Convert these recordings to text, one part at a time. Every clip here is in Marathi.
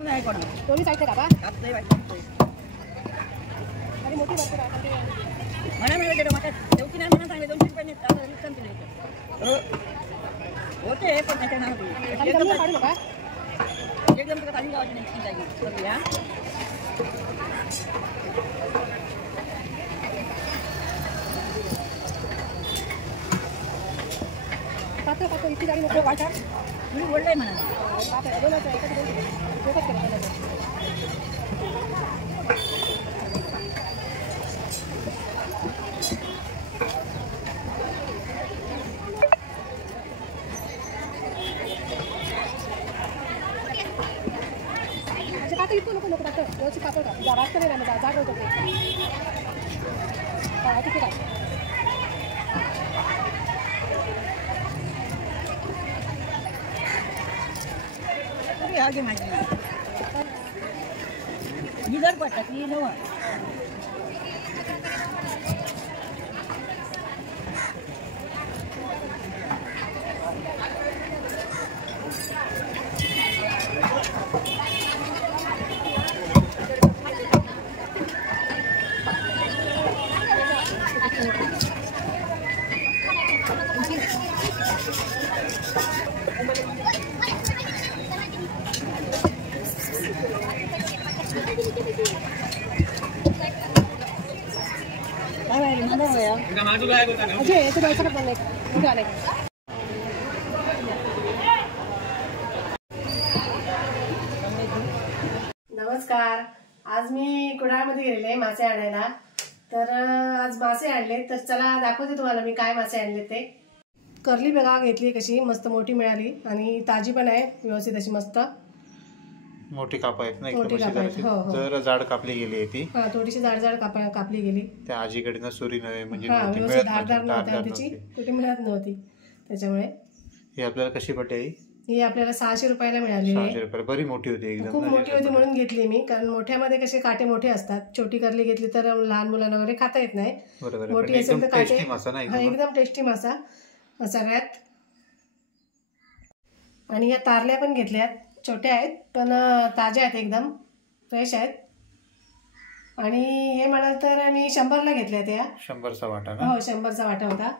नाही कोण दोन्ही साईडचे कापा कापतोय बाई आणि मोठी भरपूर म्हणा मिळेल मग देवची नाही म्हणा सांगले 200 रुपये होते पण त्याच्या नाव एकदम तुला खाली गावाची नाही जागी करूया पात्र पात्र इतकी गाडी नको वाटा मी बोललोय म्हणा इतकं नको नको पात्र व्यवस्थित पात्र का जास्त नाही ना जाड होतं ते तिथे काय आगे माझी निघर पडतात ती नव नमस्कार. आज मी कुडाळमध्ये गेलेले मासे आणायला. तर आज मासे आणले तर चला दाखवते तुम्हाला मी काय मासे आणले ते. कर्ली बघा घेतली कशी मस्त मोठी मिळाली आणि ताजी पण आहे व्यवस्थित अशी मस्त मोठी काप आहेत ना मोठी काप आहेत. हो हो जर जाड कापली गेली आहे ती थोडीशी जाड जाड कापली गेली त्या आजीकडे सुरी नव्हे म्हणजे व्यवस्थित धारदार नव्हती तिची कुठे मिळत नव्हती त्याच्यामुळे. ही आपल्याला कशी पडते ही आपल्याला 600 रुपयाला मिळाली. 600 रुपये बरी मोठी होती एकदम खूप मोठी होती म्हणून घेतली मी कारण मोठ्यामध्ये कसे काटे मोठे असतात. छोटी कर्ली घेतली तर लहान मुलांना वगैरे खाता येत नाही. मोठी असेल तर काटे एकदम टेस्टी मासा सगळ्यात. आणि या तारल्या पण घेतल्यात छोट्या आहेत पण ताज्या आहेत एकदम फ्रेश आहेत. आणि हे म्हणाल तर मी 100ला घेतल्या त्या 100चा वाटा. हो 100चा वाटा होता.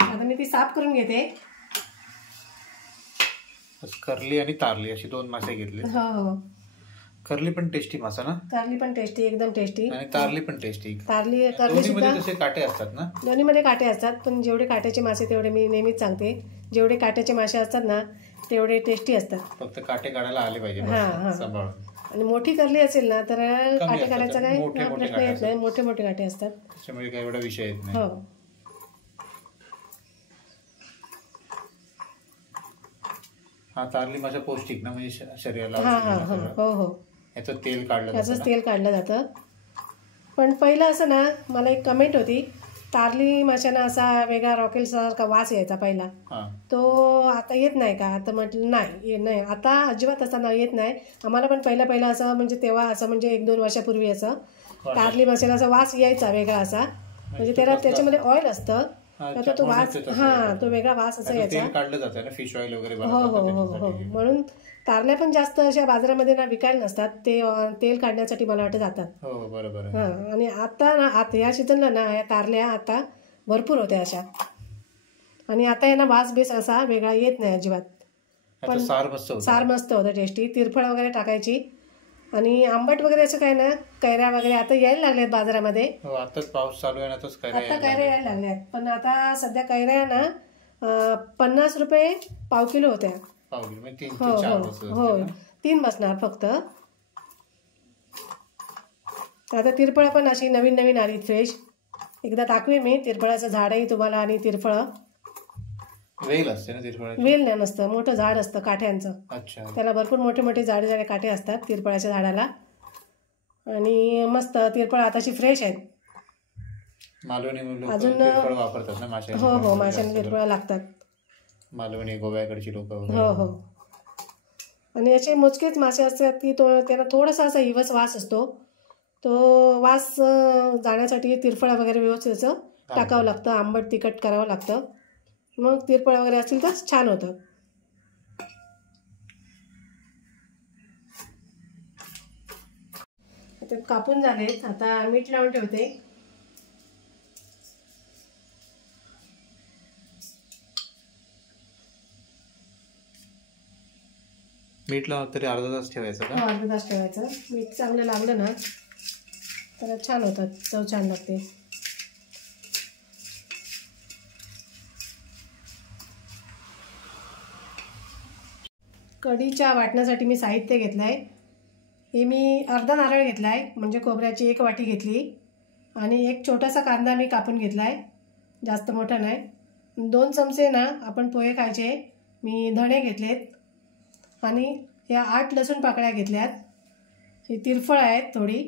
आता मी ती साफ करून घेते. कर्ली आणि तारली अशी दोन मासे घेतले. हो हो कर्ली पण टेस्टी मासा ना. कर्ली पण टेस्टी एकदम टेस्टी आणि तारली पण टेस्टी. तारली कर्ली सुद्धा तसे काटे असतात ना. दोन्हीमध्ये काटे असतात पण जेवढे काट्याचे मासे तेवढे मी नेहमीच सांगते जेवढे काट्याचे मासे असतात ना तेवढे टेस्टी असतात. फक्त काटे काढायला आले पाहिजे सांभाळून. आणि मोठी कर्ली असेल ना तर काटे काढायचा काही प्रश्न येत नाही. मोठे मोठे काटे असतात त्याच्यामुळे काही एवढा विषय येत नाही. हो हा तारली मासा पौष्टिक ना म्हणजे शरीराला. हो हो याचं तेल काढलं जातं. पण पहिलं असं ना मला एक कमेंट होती तारली माशांना असा वेगळा रॉकेल सारखा वास यायचा पहिला तो आता येत नाही का. आता म्हटलं नाही आता अजिबात असा येत नाही. आम्हाला पण पहिला असं म्हणजे तेव्हा असं म्हणजे 1-2 वर्षापूर्वी असं तारली माशाला असा वास यायचा वेगळा असा म्हणजे त्याच्यामध्ये ऑइल असतं तर तो वास तो वेगळा वास असा यायचा. काढलं जातं ना फिश ऑइल वगैरे. हो हो हो हो म्हणून तारल्या पण जास्त अशा बाजारामध्ये ना विकायला नसतात. ते तेल काढण्यासाठी मला वाटतं जातात. हो बरोबर. आणि आता ना या सीझनला ना या तारल्या आता भरपूर होत्या अशा. आणि आता यांना वास बेस असा वेगळा येत नाही अजिबात. पण सार मस्त होतं टेस्टी. तिरफळ वगैरे टाकायची आणि आंबट वगैरे असं काय ना कैऱ्या वगैरे आता यायला लागल्यात बाजारामध्ये. आताच पाऊस चालू आहे ना आता कैऱ्या यायला लागल्यात. पण आता सध्या कैऱ्या ना 50 रुपये पाव किलो होत्या. हो हो हो 3 बसणार फक्त. आता तिरफळ पण अशी नवीन आली फ्रेश. एकदा दाखवे मी तिरफळाचं झाडही तुम्हाला. आणि तिरफळ वेल असते ना तिरफळ. वेल नाही नसतं मोठं झाड असतं काठ्यांचं. त्याला भरपूर मोठे जाडे काठे असतात तिरफळाच्या झाडाला. आणि मस्त तिरफळ आताशी फ्रेश आहेत. अजून वापरतात ना मासे. हो हो माशांना तिरफळ लागतात. मालवणी गोव्याकडची लोक. हो हो. आणि असे मोजकेच मासे असतात की त्यांना थोडासा असा हिवस वास असतो. तो वास जाण्यासाठी तिरफळ वगैरे व्यवस्थित असं टाकावं लागतं. आंबट तिखट करावं लागतं. मग तिरफळ वगैरे असतील तर छान होतं. आता कापून झालेत. आता मीठ लावून ठेवते. मीठ लावून तरी अर्धा तास ठेवायचं का? अर्धा तास ठेवायचं. मीठ चांगलं लागलं ना तर छान होतात, चव छान लागते. कढीच्या वाटण्यासाठी मी साहित्य घेतलं आहे. हे मी अर्धा नारळ घेतला आहे, म्हणजे खोबऱ्याची 1 वाटी घेतली. आणि एक छोटासा कांदा मी कापून घेतला आहे, जास्त मोठा नाही. 2 चमचे ना आपण पोहे खायचे मी धणे घेतलेत. आणि या 8 लसूण पाकळ्या घेतल्यात. ही तिरफळ आहेत थोडी.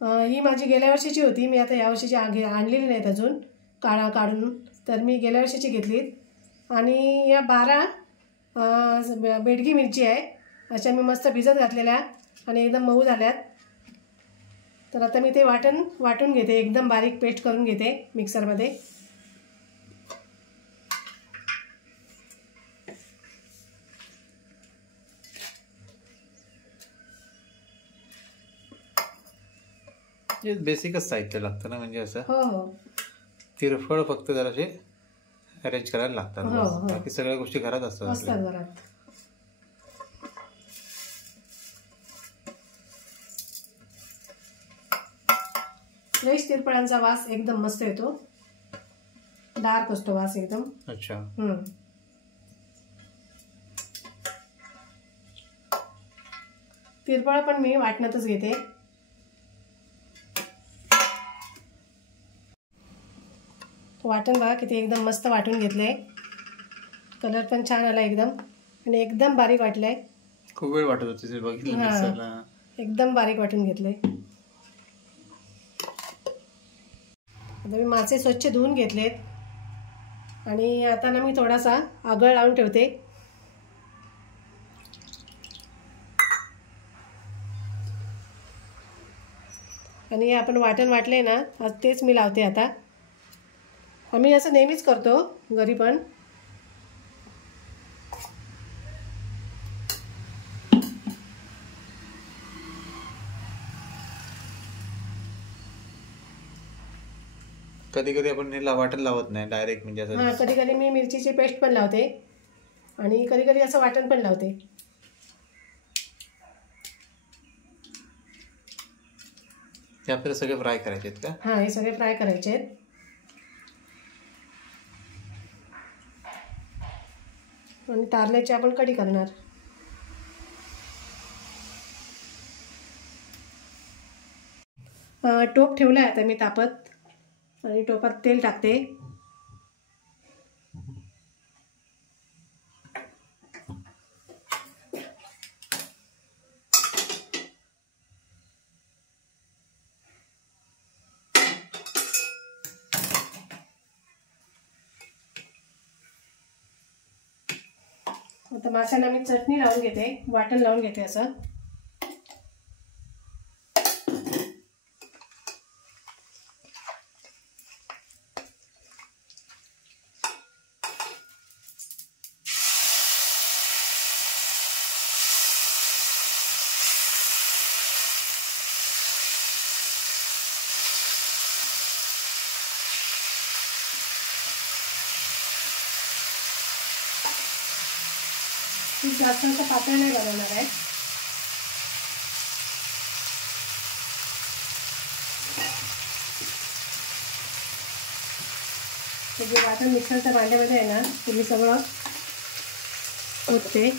ही माझी गेल्या वर्षीची होती, मी आता यावर्षीची आणलेली नाहीत अजून काढून, तर मी गेल्या वर्षीची घेतलीत. आणि या 12 बेडगी मिरची आहे, अशा मी मस्त भिजत घातलेल्या आणि एकदम मऊ झाल्यात. तर आता मी ते वाटून घेते, एकदम बारीक पेस्ट करून घेते मिक्सरमध्ये. हे बेसिकच साहित्य लागतं ना, म्हणजे असं. हो हो. तिरफळ फक्त जरासे अरेंज करायला लागतात. हो हो. बाकी सगळ्या गोष्टी घरात असतात घरात. फ्रेश तिरफळांचा वास एकदम मस्त येतो, डार्क असतो वास एकदम. अच्छा. तिरफळ पण मी वाटणातच घेते. वाटण बघा किती एकदम मस्त वाटून घेतलंय. कलर पण छान आला एकदम, आणि एकदम बारीक वाटलंय. खूप वेळ वाटत होती बघितलं मिक्सरला. एकदम बारीक वाटून घेतलंय. आता मी मासे स्वच्छ धुवून घेतलेत. आणि आता ना मी थोडासा आगळ लावून ठेवते. आणि आपण वाटण वाटले ना, तेच मी लावते आता. आम्ही असं नेहमीच करतो घरी पण. कधी कधी आपण वाटण लावत नाही डायरेक्ट, म्हणजे असं. कधी कधी मी मिरचीची पेस्ट पण लावते आणि कधी कधी असं वाटण पण लावते. हे आपल्याला सगळे फ्राय करायचे आहेत का? हे सगळे फ्राय करायचे आहेत. आणि तारल्याची आपण कढी करणार. टोप ठेवला आहे आता मी तापत, आणि टोपात तेल टाकते. आता माशांना मी चटणी लावून घेते, वाटण लावून घेते असं. जास्त असं पातळ नाही बनवणार आहे. जे वाटण मिक्सरच्या भांड्यामध्ये आहे ना, ते मी सगळं ओतते.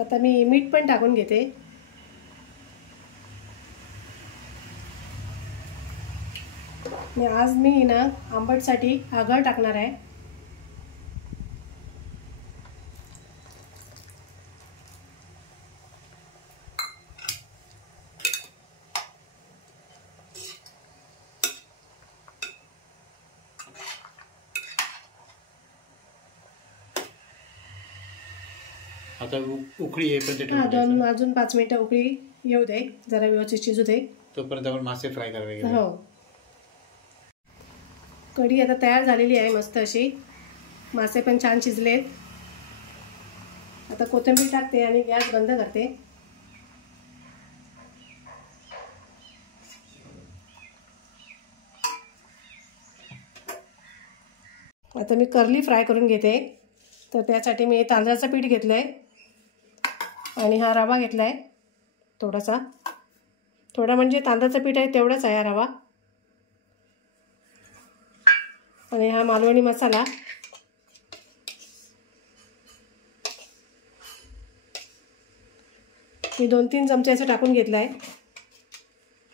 आता मी मीठ पण टाकून घेते. आज मी ना आंबटसाठी आगळ टाकणार आहे. आता उकळी येईपर्यंत हा ठेवून अजून 5 मिनिटं उकळी येऊ दे, जरा व्यवस्थित शिजू दे. तोपर्यंत आपण मासे फ्राय करावे. हो, कढी आता तयार झालेली आहे मस्त अशी. मासे पण छान शिजलेत. आता कोथिंबीर टाकते आणि गॅस बंद करते. आता मी कर्ली फ्राय करून घेते. तर त्यासाठी मी तांदळाचं पीठ घेतलं आहे आणि हा रवा घेतला आहे. थोडा म्हणजे तांदळाचं पीठ आहे तेवढाच आहे हा रवा. आणि हा मालवणी मसाला. मी 2-3 चमचे असं टाकून घेतला आहे.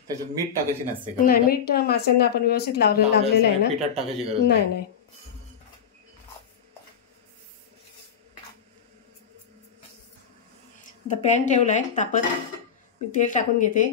त्याच्यात मीठ टाकायची नसते? नाही, मीठ माशांना आपण व्यवस्थित लावलेलं आहे ना. पिठात टाकायची गरज नाही. आता पॅन ठेवला आहे तापत. मी तेल टाकून घेते.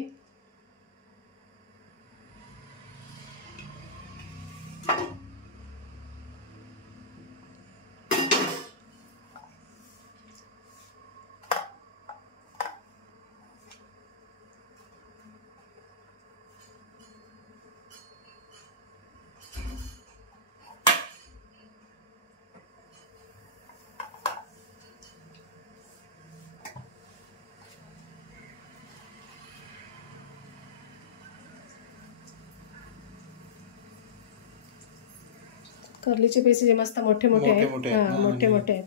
कर्लीचे पीस जे मस्त मोठे आहेत.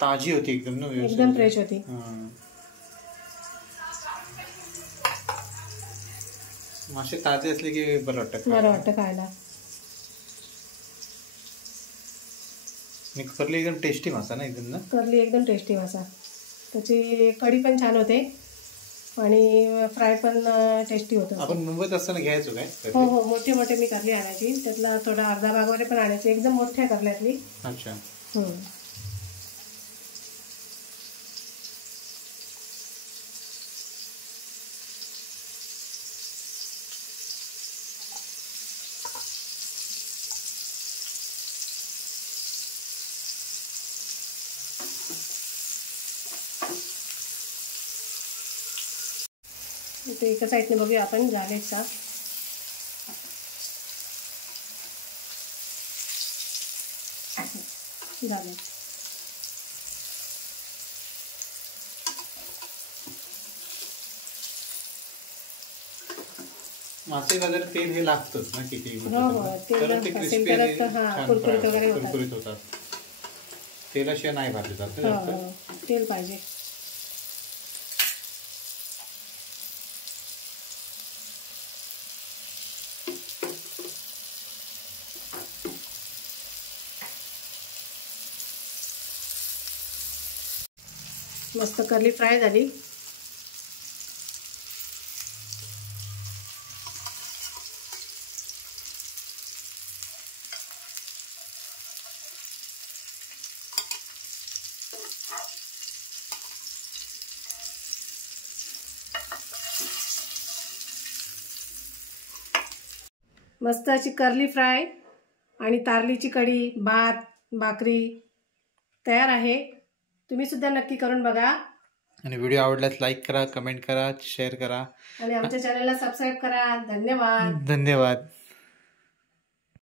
ताजी होती एकदम फ्रेश होती. मासे ताजे असले की बरं वाटतं खायला. कर्ली एकदम टेस्टी मासा ना एकदम ना. कर्ली एकदम टेस्टी मासा. त्याची कढी पण छान होते आणि फ्राय पण टेस्टी होतं. आपण मुंबईत असताना घ्यायचो काय? हो, मोठे मी कर्ली आणायची. त्यातला थोडा अर्धा भाग वगैरे पण आणायची. एकदम मोठ्या कर्ल्यातली. अच्छा. ते एका साईडने बघूया आपण. झाले का? झाले. मासे वगैरे तेल हे लागतच ना किती. कुरकुरीत होतात. तेलाशिवाय नाही भाजले जात. तेल पाहिजे. मस्त कर्ली फ्राय झाली. मस्त अशी कर्ली फ्राय आणि तारलीची कढी, भात, भाकरी तयार आहे. तुम्ही सुद्धा नक्की करून बघा. आणि व्हिडिओ आवडल्यास लाईक करा, कमेंट करा, शेअर करा आणि आमच्या चॅनलला सबस्क्राईब करा. धन्यवाद.